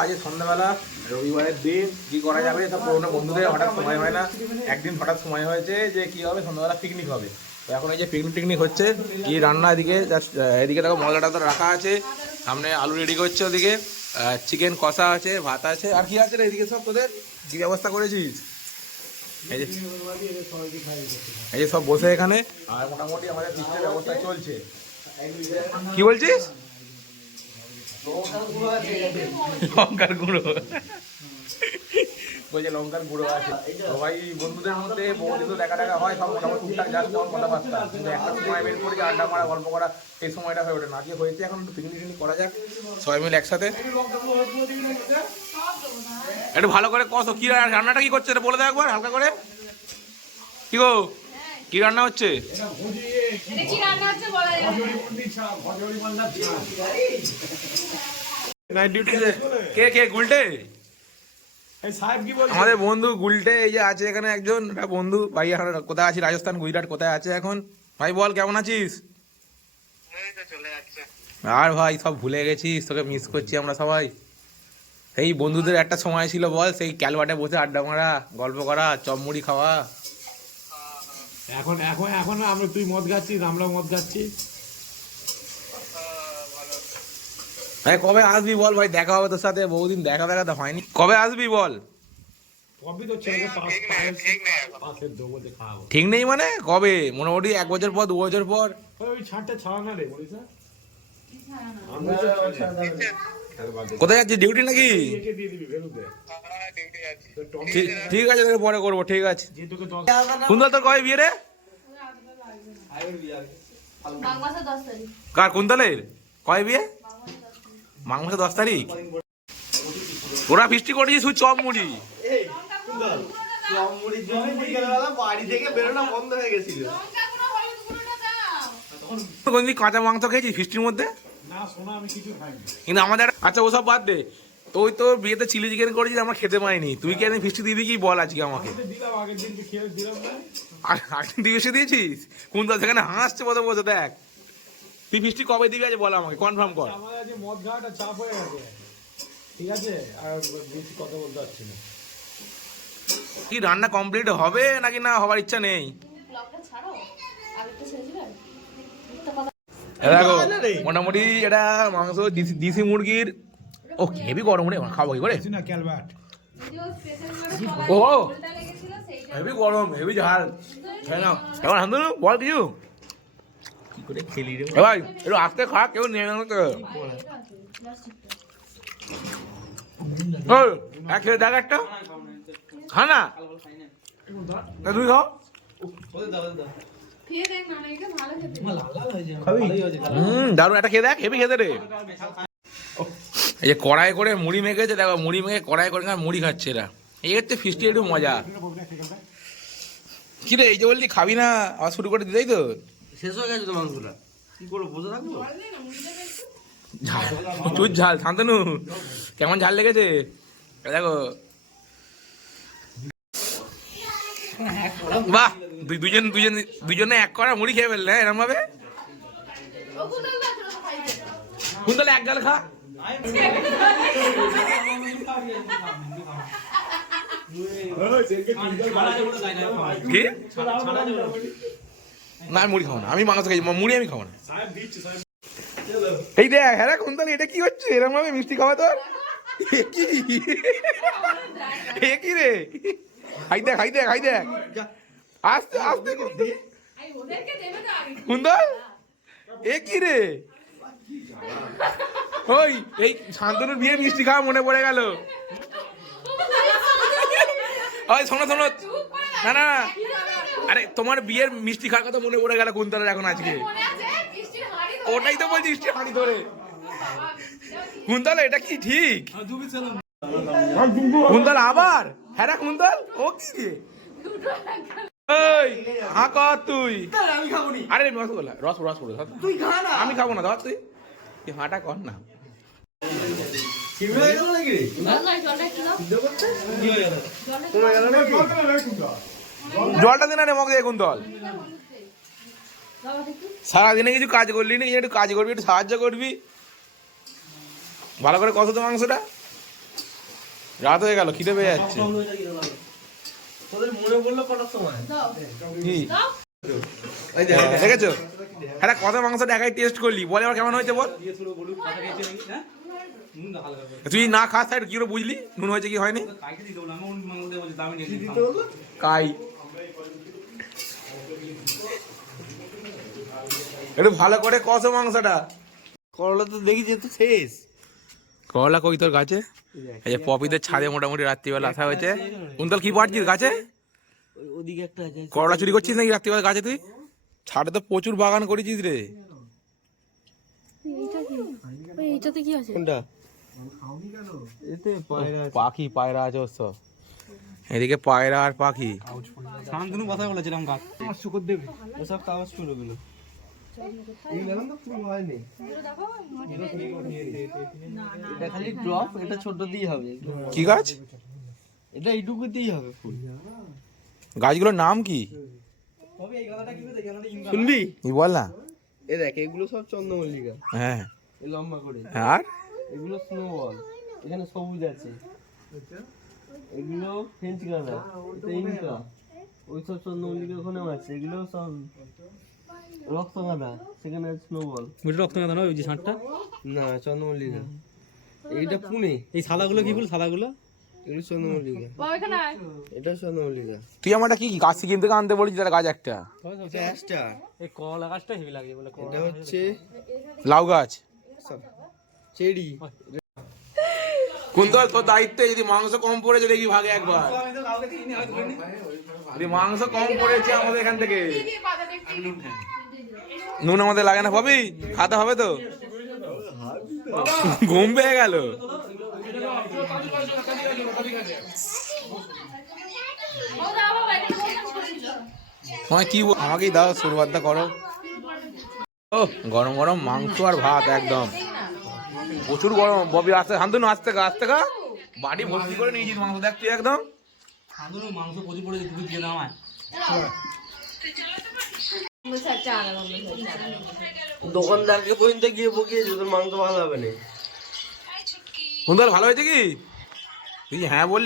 আজকে সন্ধ্যাবেলা, রবিবারের দিন কি করা যাবে? সব পুরোনো বন্ধুদের হঠাৎ সময় হয় না। একদিন হঠাৎ সময় হয়েছে যে কি হবে? সন্ধ্যাবেলা পিকনিক হবে। তো এখন এই যে পিকনিক টিকনিক হচ্ছে, কি রান্না এদিকে? এদিকে দেখো মশলাটা তো রাখা আছে। সামনে আলু রেডি করছে ওদিকে। চিকেন কষা আছে, ভাত আছে। আর কি আছে এদিকে সব তোদের? কি ব্যবস্থা করেছিস? এই যে সব বসে এখানে। আর মোটামুটি আমাদের ব্যবস্থা চলছে। কি বলছিস? লঙ্কার গুঁড়ো। বলছে লঙ্কার গুঁড়ো আছে। সবাই বন্ধুদের মধ্যে বহুদিন তো দেখা দেখা হয় সব মোটামুটি টুকটাক যাস তেমন কথাবার্তা। কিন্তু একটা সময় বের করে যে আড্ডা মারা গল্প করা সেই সময়টা হয়ে ওঠে না। আজকে হয়েছে এখন একটু পিকনিক টিকনিক করা যাক। সবাই মিলে একসাথে। একটু ভালো করে কষো। কি রান্না- রান্নাটা কি করছে? বলে দাও একবার হালকা করে। কি গো? কি রান্না হচ্ছে? এটা কি। নাইট ডিউটিতে কে কে গুলটে? আমাদের বন্ধু গুলটে এই যে আছে এখানে একজন একটা বন্ধু ভাই এখন কোথায় আছি? রাজস্থান গুজরাট কোথায় আছে এখন? ভাই বল কেমন আছিস? আর ভাই সব ভুলে গেছিস তোকে মিস করছি আমরা সবাই। এই বন্ধুদের একটা সময় ছিল বল সেই ক্যালবাটে বসে আড্ডা মারা গল্প করা চপমুড়ি খাওয়া। এখন এখন এখন আমরা তুই মদ খাচ্ছিস আমরা মদ খাচ্ছি ভাই কবে আসবি বল ভাই? দেখা হবে তোর সাথে বহুদিন দেখা দেখা তো হয়নি। কবে আসবি বল? ঠিক নেই মানে? কবে? মোটামুটি এক বছর পর দু বছর পর। কোথায় যাচ্ছিস? ডিউটি নাকি? ঠিক- আছে তাহলে পরে করব ঠিক আছে। তোকে কুন্তল তোর কবে বিয়ে রে? কার কুন্তলের? কয় বিয়ে? মাঘ মাসে দশ তারিখ? ওরা ফিস্টি করেছি শুধু চপ মুড়ি। কাঁচা মাংস খেয়েছিস ফিস্টির মধ্যে? কিন্তু আমাদের আচ্ছা ওসব বাদ দে। তুই তো বিয়েতে চিলি চিকেন করেছিস আমরা খেতে পাইনি। তুই কি ফিস্টি দিবি কি বল আজকে আমাকে? আগের দিন তুই দিয়েছিস? কুন্তল সেখানে হাসছে বসে বসে দেখ। তুই ফিস্টি কবে দিবি আছে বল আমাকে কনফার্ম কর। আমার আজ মদ খাওয়াটা চাপ হয়ে গেছে। ঠিক আছে? আর কথা বলতে পারছি না। কি রান্না কমপ্লিট হবে নাকি না হবার ইচ্ছা নেই? দেখো মোটামুটি এটা মাংস দিশি মুরগির ও হেভি গরম রে খাব কি করে ও। হেভি গরম হেভি ঝাল। এবার হান্দু বল কিছু। কি করে খেলি রে? ভাই একটু আজকে খা কেউ নিয়ে গেল তো। খেয়ে দেখ একটা। খা না। তুই খাও। খেয়ে দেখ না এটা ভালো খেতে হুম দারুণ একটা খেয়ে দেখ হেভি খেতে রে। এই যে কড়াই করে মুড়ি মেখেছে দেখো মুড়ি মেখে কড়াই করে মুড়ি খাচ্ছে এরা। এই হচ্ছে ফিস্টি একটু মজা। কি রে এই যে বললি খাবি না আবার শুরু করে দিতেই তো? শেষ হয়ে গেছে তো মাংসটা। কি করব বসে থাকব? ঝাল প্রচুর ঝাল শান্তনু কেমন ঝাল লেগেছে? দেখো। বাহ দুজন দুজন দুজনে এক করা মুড়ি খেয়ে ফেললে হ্যাঁ, এরম ভাবে ও কুদাল দাও তোরা তো খাইবে কোন তাহলে এক গাল খা। না আমি মুড়ি খাব না। আমি মাংস খাই মুড়ি আমি খাব না। এই দেখ হ্যাঁ কুন্তল এটা কি হচ্ছে? এরকম ভাবে মিষ্টি খাওয়া তোর? কি এ কি রে। হাই দেখ হাই দেখ হাই দেখ। আস্তে আস্তে কুন্তল। এ কি রে। ওই এই শান্তনুর বিয়ে মিষ্টি খাওয়া মনে পড়ে গেল। ওই শোনো শোনো। না না? আরে তোমার বিয়ের মিষ্টি খাওয়ার কথা মনে পড়ে গেল কুন্তলের এখন আজকে। ওটাই তো বলছি মিষ্টি হাঁড়ি ধরে। কুন্তল এটা কি ঠিক? কুন্তল আবার? হ্যাঁ কুন্তল ও কি? রে? ওই হা তুই। আমি খাব নি। আরে রস রস না। আমি খাব না ধর তুই। তুই হাঁটা কর না। জলটা দিন রে মগ কুন্তল বাবা সারাদিনে কিছু কাজ করলি না একটু কাজ করবি একটু সাহায্য করবি। ভালো করে কত তো মাংসটা। রাত হয়ে গেল খিদে পেয়ে যাচ্ছে। তোদের পড়ল কটার সময়? দেখেছ? হ্যাঁ কত মাংসটা একাই টেস্ট করলি। বলে আবার কেমন হয়েছে বল। তুই না খাস তাই কি করে বুঝলি? নুন হয়েছে কি হয়নি? কাই। একটু ভালো করে কষো মাংসটা। করলা তো দেখি যে তো শেষ। করলা কই তোর গাছে? এই যে পপিদের ছাদে মোটামুটি রাত্রিবেলা আসা হয়েছে। কুন্তল কি পারছিস গাছে? ওদিকে একটা আছে। করলা চুরি করছিস নাকি রাত্রিবেলা গাছে তুই? ছাদে তো প্রচুর বাগান করেছিস রে। এইটা কি? ওই এইটাতে কি আছে? কোনটা? পাখি পায়রা আছে ওর সব এদিকে পায়রা আর পাখি। শান্তনু কথা বলেছিলাম গাছ। আমার শুকর দেবে। ওসব কাগজ ফুলগুলো এইগুলো তো ফুল হয়নি। এটা খালি ড্রপ এটা ছোট দিয়ে হবে। কি গাছ? এটা হবে গাছগুলোর নাম কি? শুনবি কি বল না এ দেখ এগুলো সব চন্দ্রমল্লিকা। হ্যাঁ। এ লম্বা করে। আর? এগুলো স্নো বল এখানে সবুজ আছে। এগুলো ফ্রেঞ্চ গাঁদা এটা ইনকা ওই সব চন্দ্রমল্লিকা ওখানেও আছে। এগুলো সব রক্ত গাঁদা সেখানে স্নো বল ওইটা রক্ত গাঁদা নয় ওই যে ষাঁড়টা? না চন্দ্রমল্লিকা। এইটা পুনে। এই সাদাগুলো কি ফুল? সাদাগুলো এগুলো চন্দ্রমল্লিকা বাবা এখানে আয়। এটা চন্দ্রমল্লিকা তুই আমারটা কি কি গাছ কিন থেকে আনতে বলেছিস? তার গাছ একটা। এই কলা গাছটা হেভি লাগে বলে এটা হচ্ছে লাউ গাছ। চেরি। কুন্তল তোর দায়িত্বে যদি মাংস কম পড়েছে দেখি ভাগে একবার। যদি মাংস কম পড়েছে আমাদের এখান থেকে। নুন আমাদের লাগে না পাবি খাতে হবে তো? ঘুম পেয়ে গেল ও দাও বাবা এটা কোন করছিল তোমায় কি আমাকেই দাও সুরবাদটা করো। ও গরম গরম মাংস আর ভাত একদম। প্রচুর গরম। ববি আসতে শান্তনু আসতে গা আসতে গা। বাড়ি ভর্তি করে নিয়েছিস মাংস দেখ তুই একদম। শান্তনু মাংস প্রচুর পড়েছে তুই দিয়ে দাও আমায়। দোকানদারকে পর্যন্ত গিয়ে বকিয়ে তোদের মাংস ভালো হবে না। কুন্তল ভালো হয়েছে কি? তুই হ্যাঁ বললি